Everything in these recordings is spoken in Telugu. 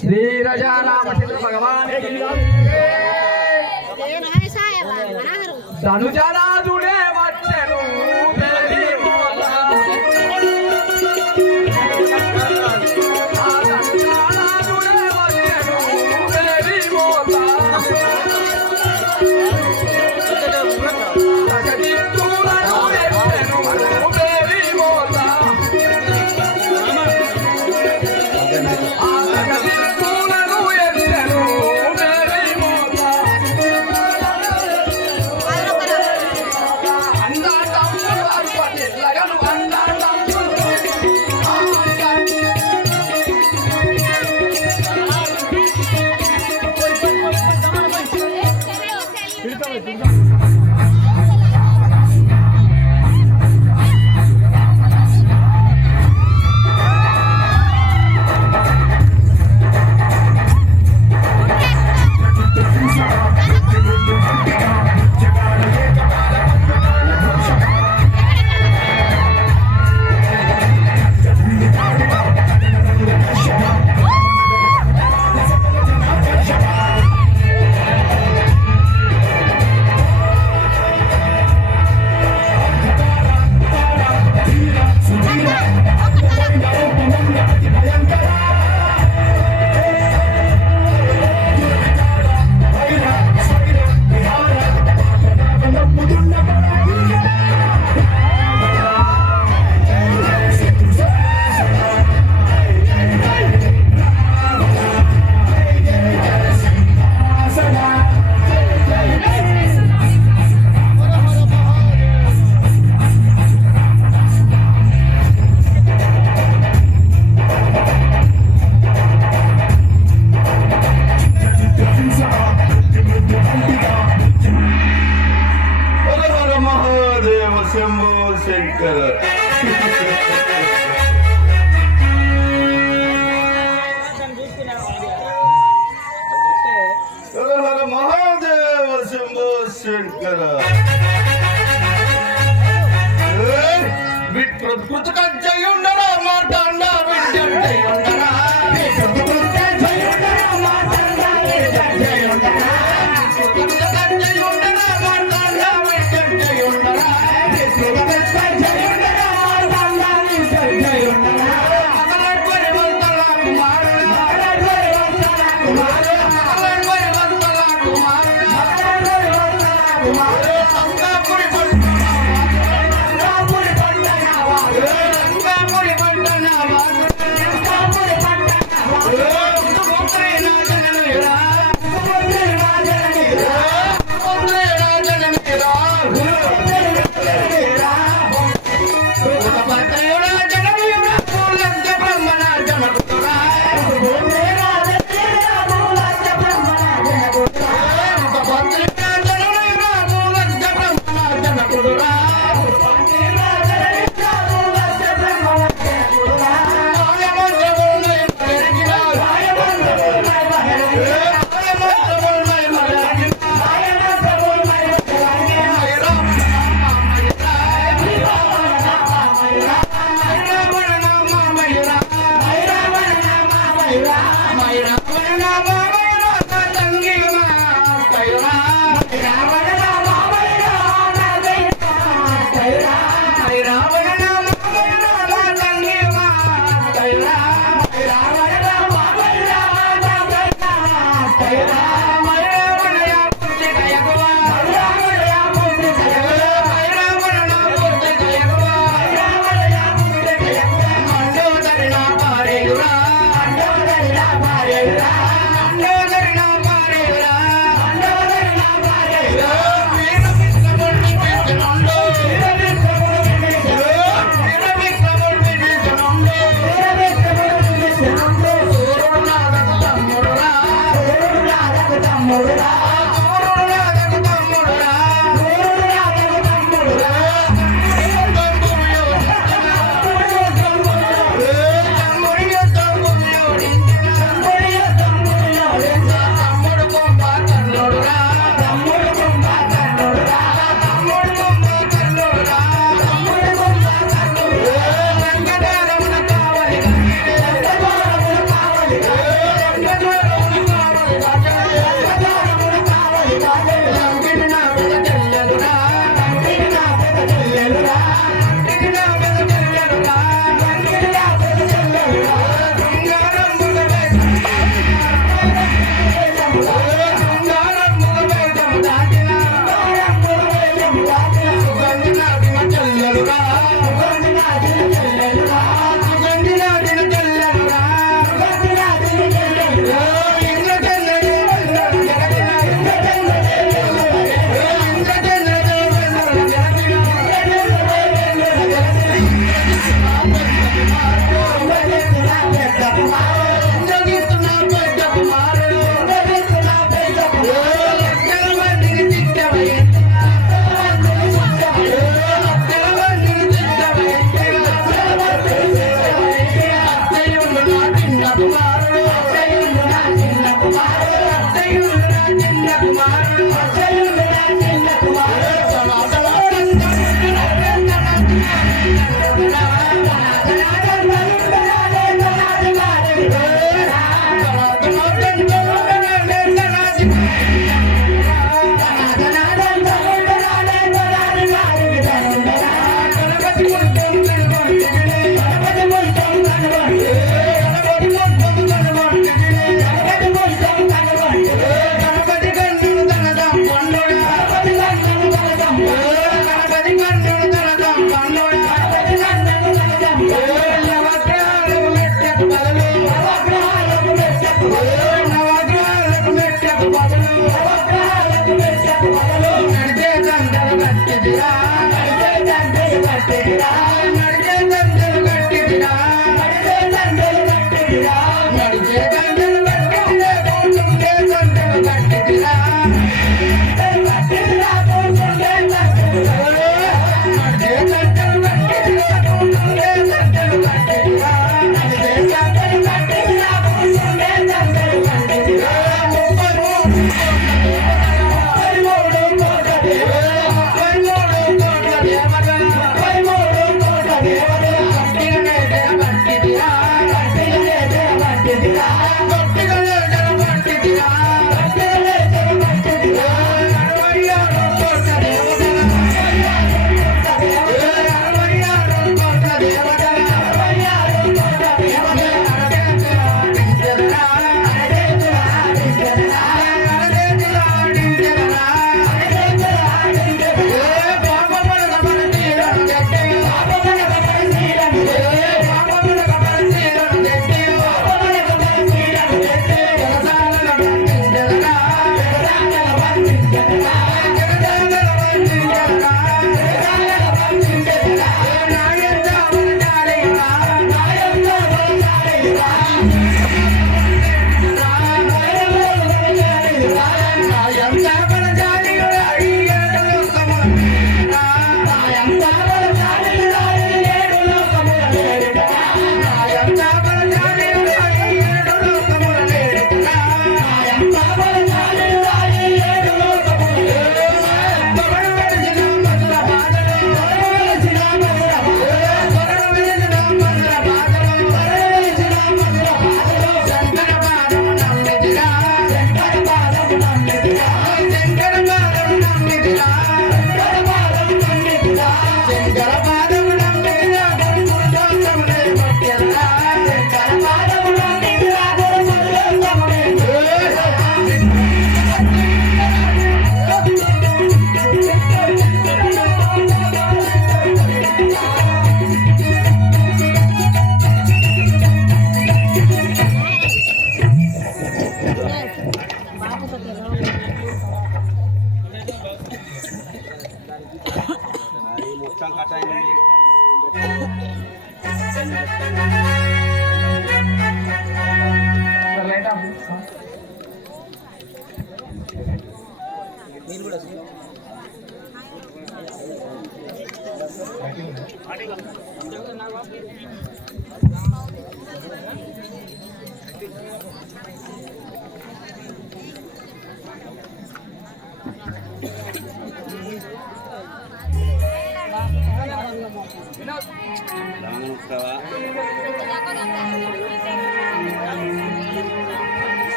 श्री राजा रामचंद्र भगवान धनुजाला जुडे वाचनु बेबी मोता धनुजाला जुडे वाचनु बेबी मोता जगदी तुला जुडे वाचनु बेबी मोता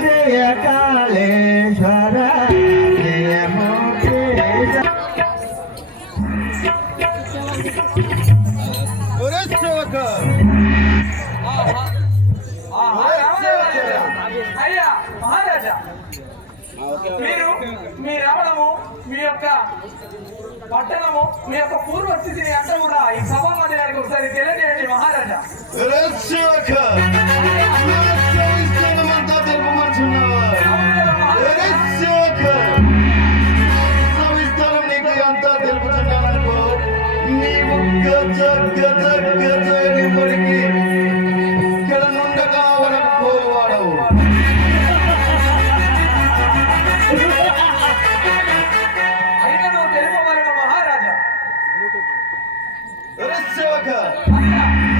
జయ కాళేశ్వర అయ్యా మహారాజా, మీరు మీ రావడము, మీ యొక్క పట్టణము, మీ యొక్క పూర్వస్థితిని అంతా కూడా ఈ సభా మందిరానికి ఒకసారి తెలియజేయండి మహారాజా. సవిస్తరం నీకు అంతా తెలుపుతున్నాను. నీవు గజ గజ గజ నిమ్మడికి ఇక్కడ నుండగా వరకు పోవాడవు. అయినా నువ్వు తెలుపవలన మహారాజా.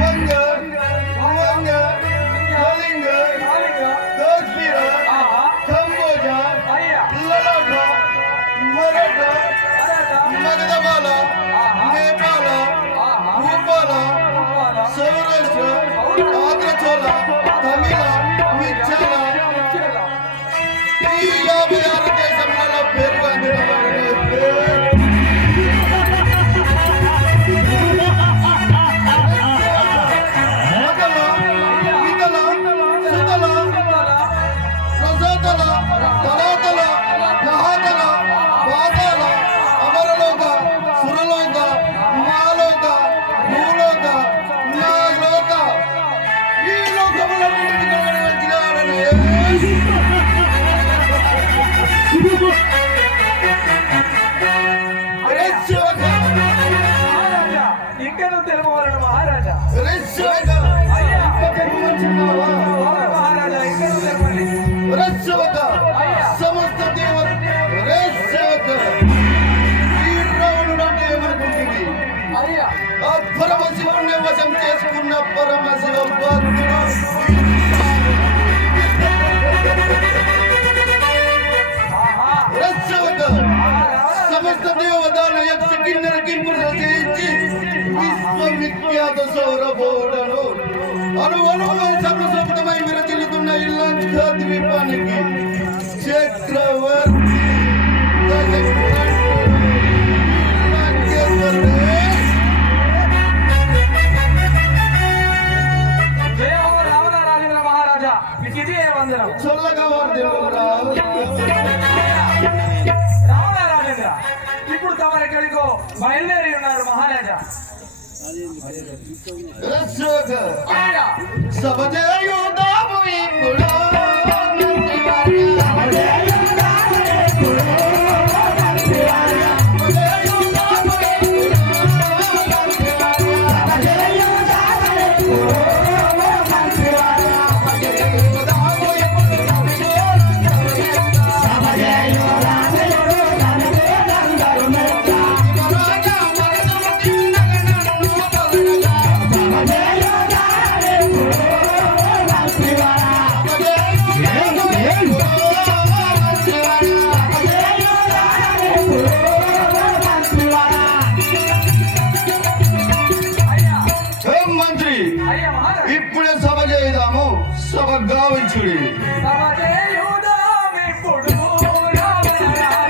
వంగ వంగ కళింగ కాశ్మీర కంబోజ లడఖ మరఠ మగధమాల నేపాల భూపాల సౌరాష్ట్ర ఆంధ్రచోళ తమిళ మిచ్చాల ఈ 56 దేశంలో పేరుగాంచిన ఈ లోకములో ఇంకా నువ్వు తెలుపవలను మహారాజా. రేశ్వక అయ్యా పక్కనున్నావా అవును మహారాజా, ఇంకా నువ్వు తెలపండి. రేశ్వక అయ్యా సమస్త దేవ రేశ్వక ఈ రావణుడు అంటే ఏమనుకుంటుంది? అయ్యా ఆ పరమశివుణ్ణి వశం చేసుకున్న పరమశివ భక్తుడు ఆహా రేశ్వక సమస్త దేవదాన యక్ష కిన్నెర కింపురుష చేయించి విశ్వవిఖ్యాత సౌరభోడను అనువనువు సర్వసప్తమై విరచిల్లుతున్న ఇల్లంక ద్వీపానికి చక్రవర్తి జయ హో రావణ రాజేంద్ర మహారాజా, మీకు ఇది ఏ వందనం. చల్లగా వార్తెలురా. రావణ రాజేంద్ర, ఇప్పుడు తమరు ఎక్కడికో బయలుదేరి ఉన్నారు మహారాజా. రక్షక అయ్యా సభజయోదాము ఇప్పుడు మంత్రి అయ్యా మహారాజా, ఇప్పుడే సభ చేద్దాము. సభ గావించుడి. సభ చేయుదాం ఇప్పుడు రావణ రాజా.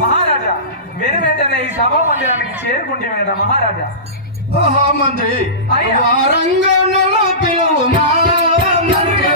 మహారాజా, వెను వెంటనే ఈ సభా మందిరానికి చేరుకుంటే కదా మహారాజా. ఆహా మంత్రి అయ్యా. వారంగంలో పిలువుమా మంత్రి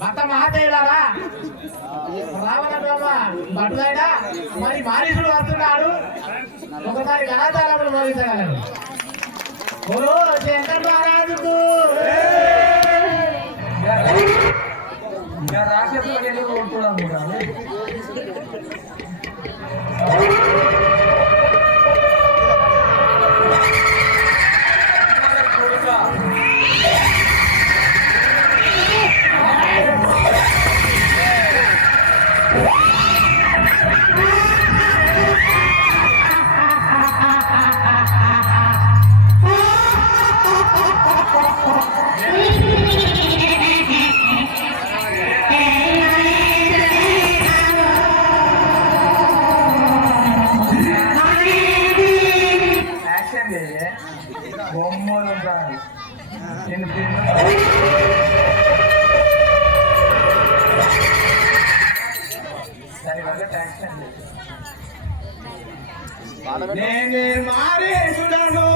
భర్త మహాదేవులారా రావణ భటులైనా మరి మారీసుడు వస్తున్నాడు ఒకసారి గణాచారములు మోగించగలరు గురు శంకర్ మహారాజుకు రాక్షసులకు ఎందుకు కొట్టుకోవడం బొమ్మలు ఉంటాయి దానివల్ల ట్యాక్స్ అండి నేను మారేసుడను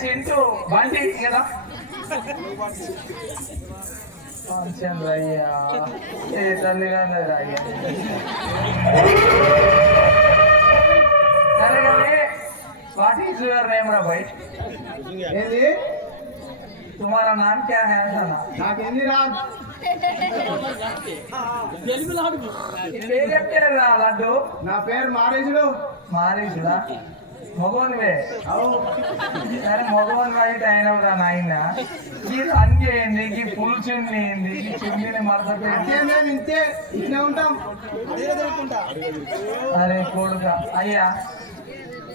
సింటూ బండి కదా చంద్రయ్యా ఏ తల్లిగా అయ్యా సరే కానీ వాట్ ఈస్ యువర్ నేమ్ రా భాయ్ ఏంది तुम्हारा नाम क्या है साला నాకేంది రా పేరు చెప్తారా లడ్డు నా పేరు మారేజుడు మారీసుడా మగోనివే అవు సరే మగోని బయట అయినవురా నాయన ఈ రంగు ఏంది ఈ పుల్ చున్ని ఏంది ఈ చున్నీని మడత మేము ఇంతే ఇట్లే ఉంటాం అరే కొడుక అయ్యా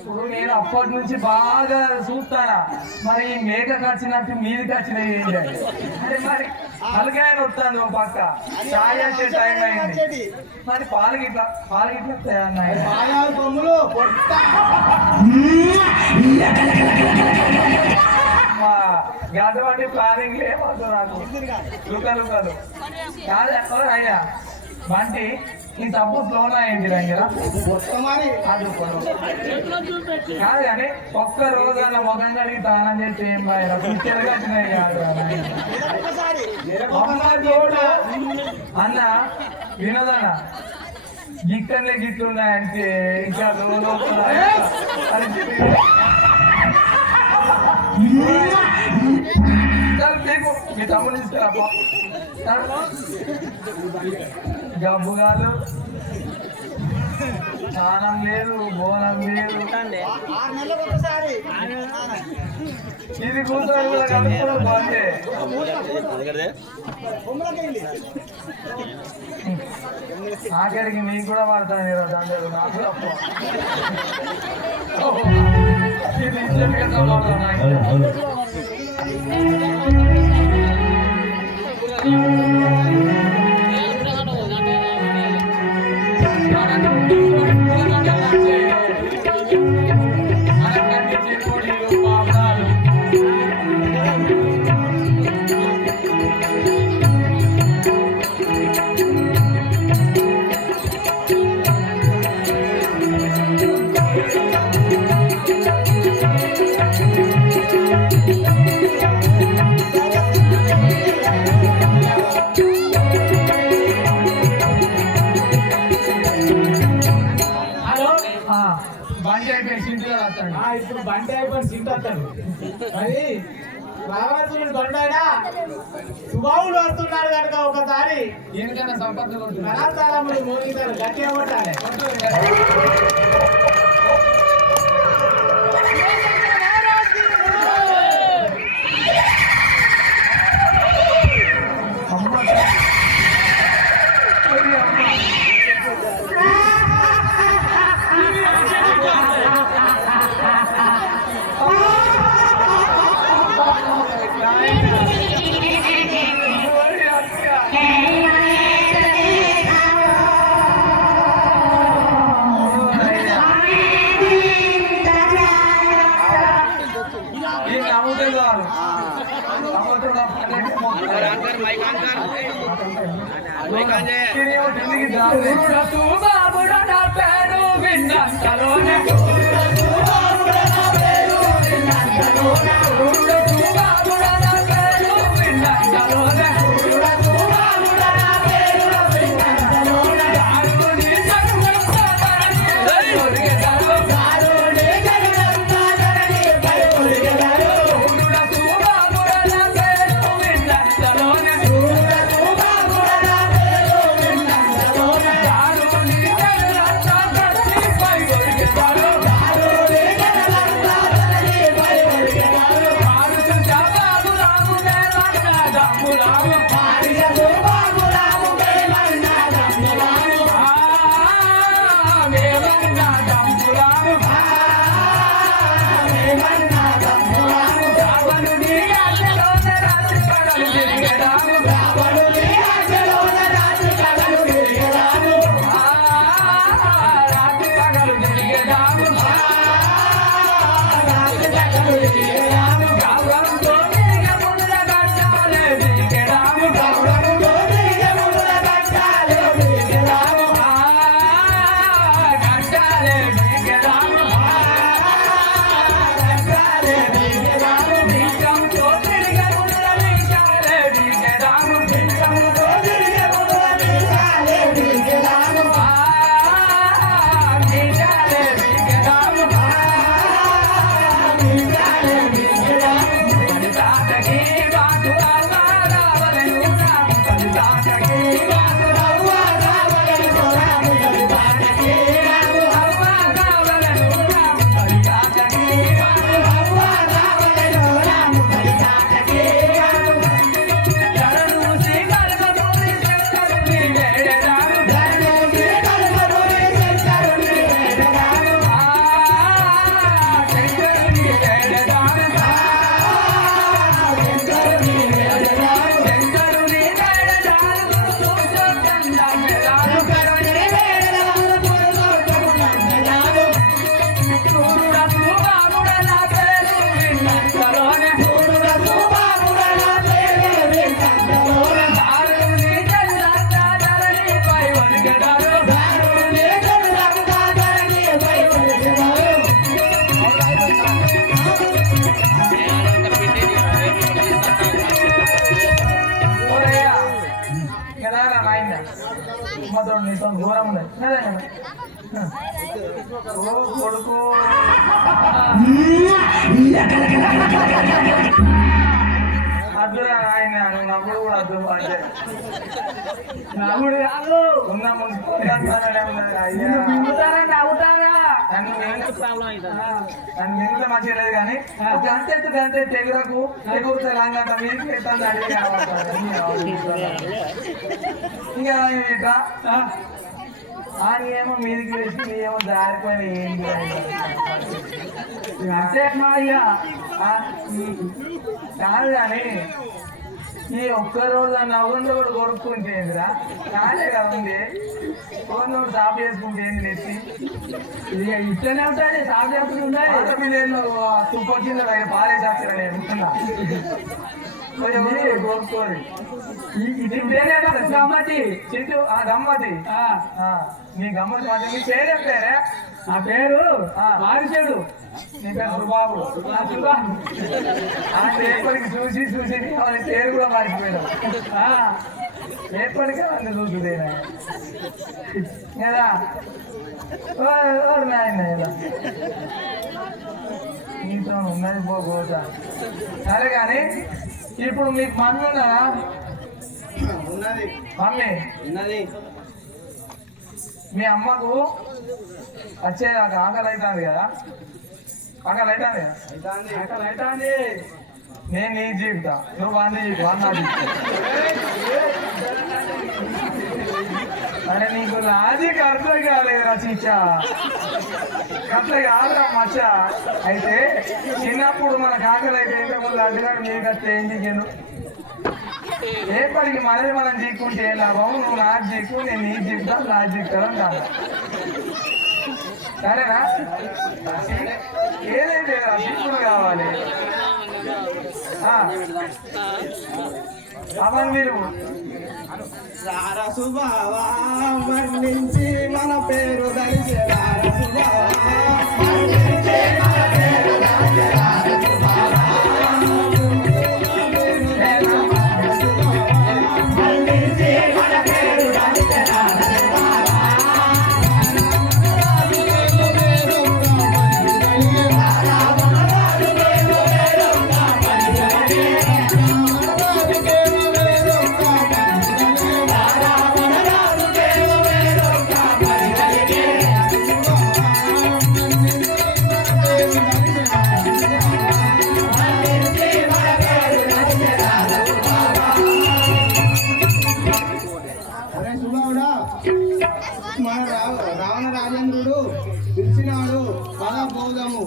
ఇప్పుడు నేను అప్పటి నుంచి బాగా చూస్తానా మరి ఈ మేక ఖర్చినట్టు మీది ఖర్చినవి ఏంటి అంటే మరి పలకాయన వస్తాను ఓ పక్క చాయ్ వచ్చే టైం అయింది మరి పాలు గిట్లా మాయాలు కొమ్ములు పొట్ట అటువంటి ప్లానింగ్ లేవద్దు నాకు లుకలు కాదు ఎక్కడ అయ్యా బంటి ఈ తప్పు స్లోన్ అయింది దగ్గర మరి కాదు కానీ ఒక్క రోజు అన్న ముఖం కడిగి తానం చేసి ఏం బాగా పిక్చర్ కట్టినాయి కాదు అన్న వినోదన్న గిక్కర్లే గిట్లున్నాయంటే ఇంకా మీ తమ్ముడు ఇస్తారా గబ్బుగాలు స్నానం లేదు బోనం లేదు ఇది కూర్చొని కూడా కలుపుకోవడం బాగుంటే ఆఖరికి నీకు కూడా పడతాను మీరు దాంట్లో నాకు ఇది ఇద్దరికే సమాధానం ఇప్పుడు బండి అయిపోయి సీట్ వస్తాడు మరి రావాల్సిన బండాడా సుబావులు వస్తున్నాడు కనుక ఒకసారి ఎందుకన్నా సంపత్తులు కళాశాలములు మోగితారు గట్టిగా కొట్టాలి నీతో ఘోరం ఉన్నది కొడుకు అద్దురా ఆయన నవ్వుడు కూడా అద్దు అంటే నవ్వుడు కాదు ఉన్న మింగుతారండి అవుతారా నన్ను మింగితే మంచిగా లేదు కానీ గంటే తెగురకు తెగురితే లాంగంట మీకు పెట్టాలి అడిగి ఇంకా ఇట్లా అని ఏమో మీదికి వేసి ఏమో దారిపోయిన ఏంటి అంటే కాదు కానీ ఈ ఒక్కరోజు నవ్వుండి కూడా కొడుకుంటేందిరా కాలే కదండి ఫోన్ సాఫ్ చేసుకుంటే ఏంది నెత్తి ఇక ఇట్లనే ఉంటుంది సాఫ్ చేసుకుంటే పిల్లలు తుప్ప కింద పారేసేస్తారా నేను కోరుకోరు ఇది పేరే గమ్మతి చింటూ ఆ గమ్మతి నీ గమ్మతి మాట నీ పేరు చెప్పారే నా పేరు మారిసేడు నీ పేరు సుబాబు ఆ పేపర్కి చూసి చూసి వాళ్ళ పేరు కూడా మారిపోయాడు పేపర్కే వాళ్ళని చూసుదేనా కదా నాయన నీతో ఉన్నది పోతా సరే కానీ ఇప్పుడు మీకు మమ్మీ ఉన్నదా ఉన్నది మమ్మీ ఉన్నది మీ అమ్మకు వచ్చేదాకా ఆకలి అవుతుంది కదా ఆకలి అవుతుంది కదా ఆకలి అవుతుంది నేను నీ జీవితా నువ్వు వంద జీవితం వంద అరే నీకు లాజిక్ అర్థం కాలేదురా చీచా అట్లా కాదురా మచ్చ అయితే చిన్నప్పుడు మన ఆకలి అయితే ఇంతకుముందు అడ్డుగాడు నీకు వస్తే ఏం దిగాను ఏపటికి మనది మనం జీక్కుంటే ఏం లాభం నువ్వు నాకు జీకు నేను నీ జీకుతా నాకు జీకుతాను అంటాను సరేనా ఏదైతే జీకులు కావాలి అవన్నీ మీరు రారసుబావా మన్నించి మన పేరు దలిసే రారసుబావా మన్నించి మన పేరు దలిసే రారసుబావా మన్నించి మన పేరు దలిసే రారసుబావా రావణ రాజేంద్రుడు పిలిచినాడు పద పోదాము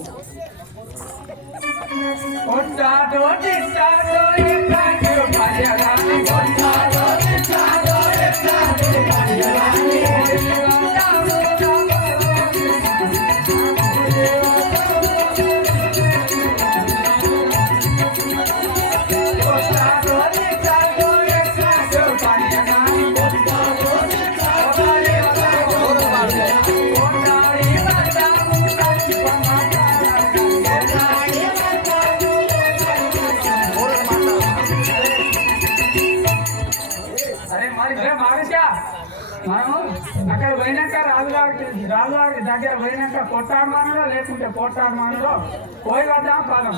మనం అక్కడ పోయినాక రాజుగారి దగ్గర పోయినాక కొట్టాడమానలో లేకుంటే పోట్టాడమానలో పోయి వద్దాం పదం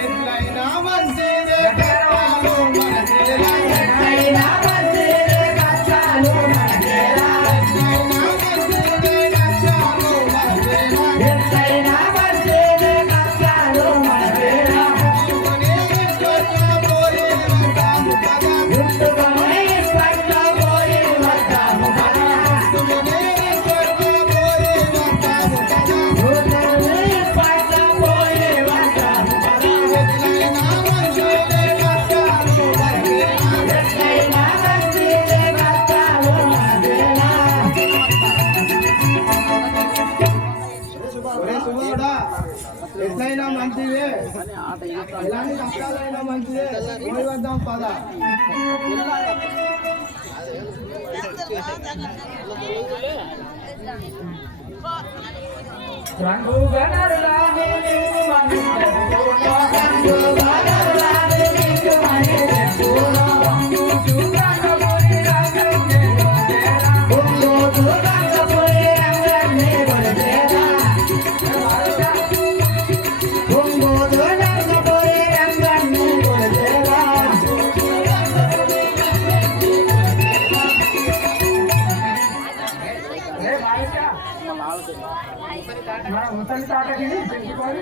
ఎట్లయినా మంచిదే కష్టాలు మనకేలా. ఎట్లయినా మంచిదే కష్టాలు మనకేలా. ఎట్లయినా మంచిదే కష్టాలు మనకేలా. ఎట్లయినా మంచిదే కష్టాలు మనకేలా. గుంటుకొని ఇప్పట్ల పోయి వద్దాము పద. గుంటుకొని ఇప్పట్ల పోయి వద్దాము పద. గుంటుకొని ఇప్పట్ల పోయి వద్దాము పద. గుంటుకొని ఇప్పట్ల పోయి వద్దాము పద. ఎట్లయినా మంచిదే కష్టాలు మనకేలా. ఎట్లయినా మంచిదే కష్టాలు మనకేలా. ఒరే సుమోడా, ఎట్లయినా మంచిదే ఎలాంటి కష్టాలైనా మంచిదే పోయి వద్దాం పద. రంగు గణరులాని నిన్ను మన్నించెప్పులో. రంగు గణరులాని నిన్ను మన్నించెప్పులో. చూడంగపోయి రంగన్నే కొలిచేరా. గుండు దూరంగపోయి రంగన్నే కొలిచేరా. గుండు దూరంగపోయి రంగన్నే కొలిచేరా. రే బాలిక, మన ముసలి తాతకి చెప్పుకొని